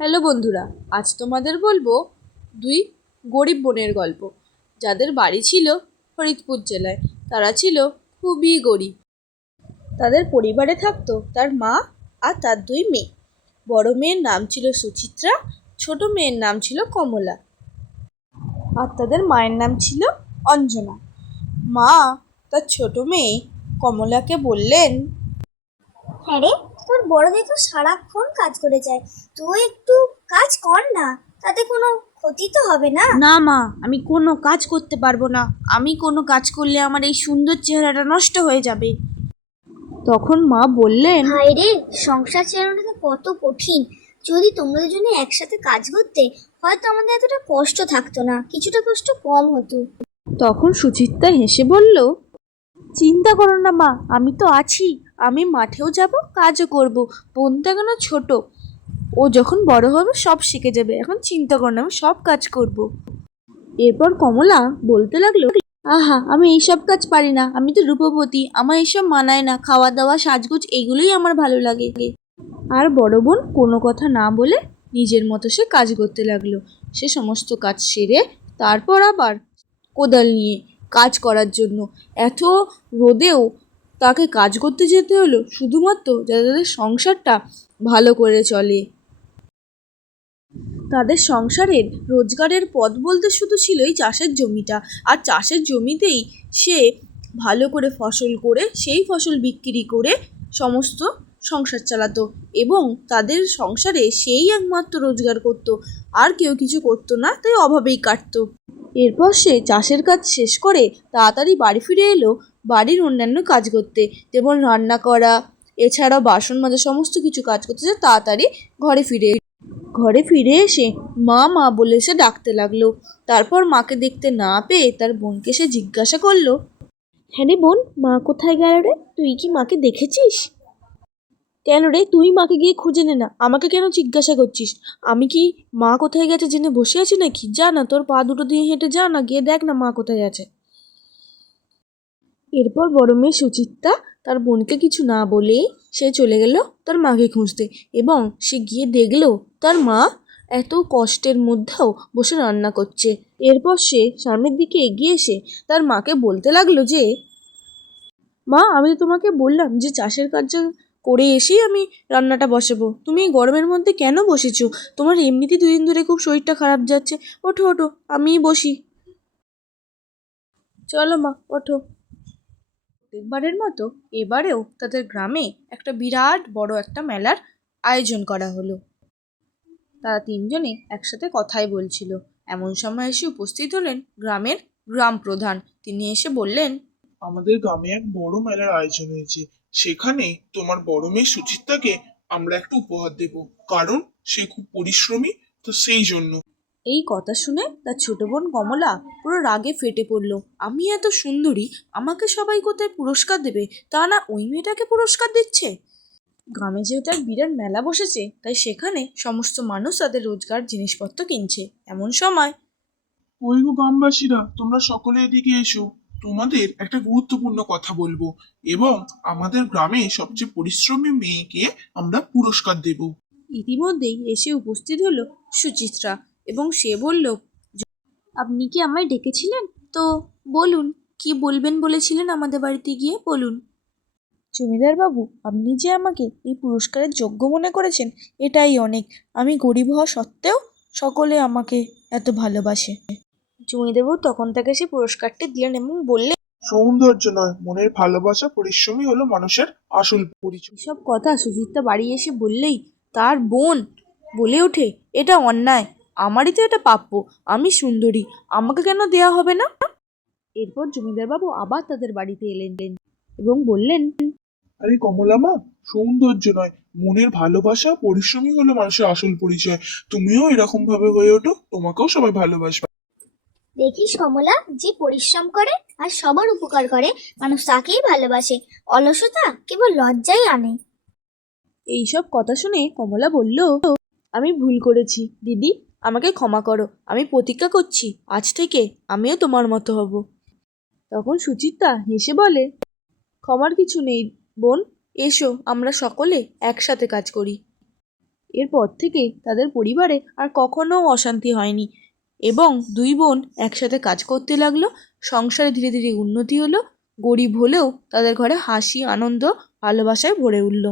Hello বন্ধুরা, আজ তোমাদের বলবো দুই গরিব বোনের গল্প, যাদের বাড়ি ছিল ফরিদপুর জেলায়। তারা ছিল খুবই গরিব। তাদের পরিবারে থাকতো তার মা আর তার দুই মেয়ে। বড় মেয়ের নাম ছিল সুচিত্রা, ছোট মেয়ের নাম ছিল কমলা, আর তাদের মায়ের নাম ছিল অঞ্জনা। মা তার ছোট মেয়ে কমলাকে বললেন, হ্যাঁ রে, তোর বড়দি তো সারাক্ষণ কাজ করে যায়, তুই একটু কাজ কর না, তাতে কোনো ক্ষতি তো হবে না। না মা, আমি কোনো কাজ করতে পারবো না। আমি কোনো কাজ করলে আমার এই সুন্দর চেহারাটা নষ্ট হয়ে যাবে। তখন মা বললেন, হায় রে, সংসার চালানোটা কত কঠিন। যদি তোমরা দুজনে একসাথে কাজ করতে, হয়তো আমাদের এতটা কষ্ট থাকতো না, কিছুটা কষ্ট কম হতো। তখন সুচিত্রা হেসে বলল, চিন্তা করো না মা, আমি তো আছি। আমি মাঠেও যাব, কাজও করব। বোনটা এখনো ছোট, ও যখন বড় হবে সব শিখে যাবে। এখন চিন্তা করো না, আমি সব কাজ করব। এরপর কমলা বলতে লাগলো, আহা, আমি এইসব কাজ পারি না। আমি তো রূপবতী, আমার এইসব মানায় না। খাওয়া দাওয়া সাজগোজ এগুলোই আমার ভালো লাগে। আর বড় বোন কোনো কথা না বলে নিজের মতো সে কাজ করতে লাগলো। সে সমস্ত কাজ সেরে তারপর আবার কোদাল নিয়ে কাজ করার জন্য এত রোদেও তাকে কাজ করতে যেতে হলো, শুধুমাত্র যাতে তাদের সংসারটা ভালো করে চলে। তাদের সংসারের রোজগারের পথ বলতে শুধু ছিল এই চাষের জমিটা। আর চাষের জমিতেই সে ভালো করে ফসল করে সেই ফসল বিক্রি করে সমস্ত সংসার চালাতো, এবং তাদের সংসারে সেই একমাত্র রোজগার করত। আর কেউ কিছু করতো না, তাই অভাবেই কাটতো। এরপর সে চাষের কাজ শেষ করে তাড়াতাড়ি বাড়ি ফিরে এলো বাড়ির অন্যান্য কাজ করতে, যেমন রান্না করা, এছাড়াও বাসন মাজা, সমস্ত কিছু কাজ করতে। সে তাড়াতাড়ি ঘরে ফিরে এসে মা মা বলে সে ডাকতে লাগলো। তারপর মাকে দেখতে না পেয়ে তার বোনকে সে জিজ্ঞাসা করলো, হ্যাঁ রে বোন, মা কোথায় গেল রে? তুই কি মাকে দেখেছিস? কেন রে, তুই মাকে গিয়ে খুঁজে নে না, আমাকে কেন জিজ্ঞাসা করছিস? আমি কি মা কোথায় গেছে জেনে বসে আছি নাকি? যা না, তোর পা দুটো দিয়ে হেঁটে যা না, গিয়ে দেখ না মা কোথায় আছে। এরপর বড় মেয়ে সুচিত্রা তার বোনকে কিছু না বলেই সে চলে গেল তার মাকে খুঁজতে, এবং সে গিয়ে দেখলো তার মা এত কষ্টের মধ্যেও বসে রান্না করছে। এরপর সে সামনের দিকে এগিয়ে এসে তার মাকে বলতে লাগলো যে, মা, আমি তো তোমাকে বললাম যে চাষের কাজ করে এসেই আমি রান্নাটা বসাবো। তুমি এই গরমের মধ্যে কেন বসেছো? তোমার এমনিতেই দুদিন ধরে খুব শরীরটা খারাপ যাচ্ছে। ওঠো ওঠো, আমিই বসি। চলো মা, ওঠো। প্রত্যেকবারের মতো এবারেও তাদের গ্রামে একটা বিরাট বড় একটা মেলার আয়োজন করা হলো। তারা তিনজনে একসাথে কথাই বলছিল। এমন সময় এসে উপস্থিত হলেন গ্রামের গ্রাম প্রধান। তিনি এসে বললেন, আমাদের গ্রামে এক বড় মেলার আয়োজন হয়েছে। সেখানে তোমার বড় মেয়ে সুচিত্রাকে আমরা একটা উপহার দেব, কারণ সে খুব পরিশ্রমী, তো সেই জন্য। এই কথা শুনে তার ছোট বোন কমলা পুরো রাগে ফেটে পড়ল। আমি এত সুন্দরী, আমাকে সবাই কোথায় পুরস্কার দেবে? তা না ওই মেয়েটাকে পুরস্কার দিচ্ছে। গ্রামে যেহেতু এক বিরাট মেলা বসেছে, তাই সেখানে সমস্ত মানুষ তাদের রোজগার জিনিসপত্র কিনছে। এমন সময়, ওই গো গ্রামবাসীরা, তোমরা সকলে এদিকে এসো। তোমাদের একটা গুরুত্বপূর্ণ কথা বলবো, এবং আমাদের গ্রামে সবচেয়ে পরিশ্রমী মেয়েকে আমরা পুরস্কার দেব। ইতিমধ্যেই এসে উপস্থিত হলো সুচিত্রা, এবং সে বলল, আপনি কি আমায় ডেকেছিলেন? তো বলুন, কি বলবেন বলেছিলেন আমাদের বাড়িতে গিয়ে বলুন। জমিদার বাবু, আপনি যে আমাকে এই পুরস্কারের যোগ্য মনে করেছেন, এটাই অনেক। আমি গরিব হওয়া সত্ত্বেও সকলে আমাকে এত ভালোবাসে। জমিদারবাবু তখন তাকে সে পুরস্কারটি দিলেন এবং বললেন, সৌন্দর্য নয়, মনের ভালোবাসা, পরিশ্রমী হলো মানুষের আসল পরিচয়। এসব কথা সুচিত্রা বাড়ি এসে বললেই তার বোন বলে ওঠে, এটা অন্যায়, আমারই তো এটা প্রাপ্য। আমি সুন্দরী, আমাকে কেন দেয়া হবে না? এরপর জমিদারবাবু আবার তাদের বাড়িতে এলেন এবং বললেন, আরে কমলামা, সৌন্দর্য নয়, মনের ভালোবাসা, পরিশ্রমী হলো মানুষের আসল পরিচয়। তুমিও এরকম ভাবে হয়ে ওঠো, তোমাকেও সবাই ভালোবাসবে। দেখিস কমলা, যে পরিশ্রম করে আর সবার উপকার করে, মানুষ তাকেই ভালোবাসে। অলসতা কেবল লজ্জাই আনে। এইসব কথা শুনে কমলা বলল, আমি ভুল করেছি দিদি, আমাকে ক্ষমা করো। আমি প্রতিজ্ঞা করছি আজ থেকে আমিও তোমার মতো হব। তখন সুচিত্রা হেসে বলে, ক্ষমার কিছু নেই বোন, এসো আমরা সকলে একসাথে কাজ করি। এরপর থেকে তাদের পরিবারে আর কখনো অশান্তি হয়নি এবং দুই বোন একসাথে কাজ করতে লাগলো। সংসারে ধীরে ধীরে উন্নতি হলো। গরিব হলেও তাদের ঘরে হাসি, আনন্দ, ভালোবাসায় ভরে উঠল।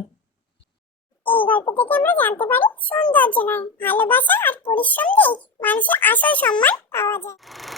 এই গল্প থেকে আমরা জানতে পারি সৌন্দর্য নয়, ভালোবাসা আর পরিশ্রম দিয়ে মানুষের আসল সম্মান পাওয়া যায়।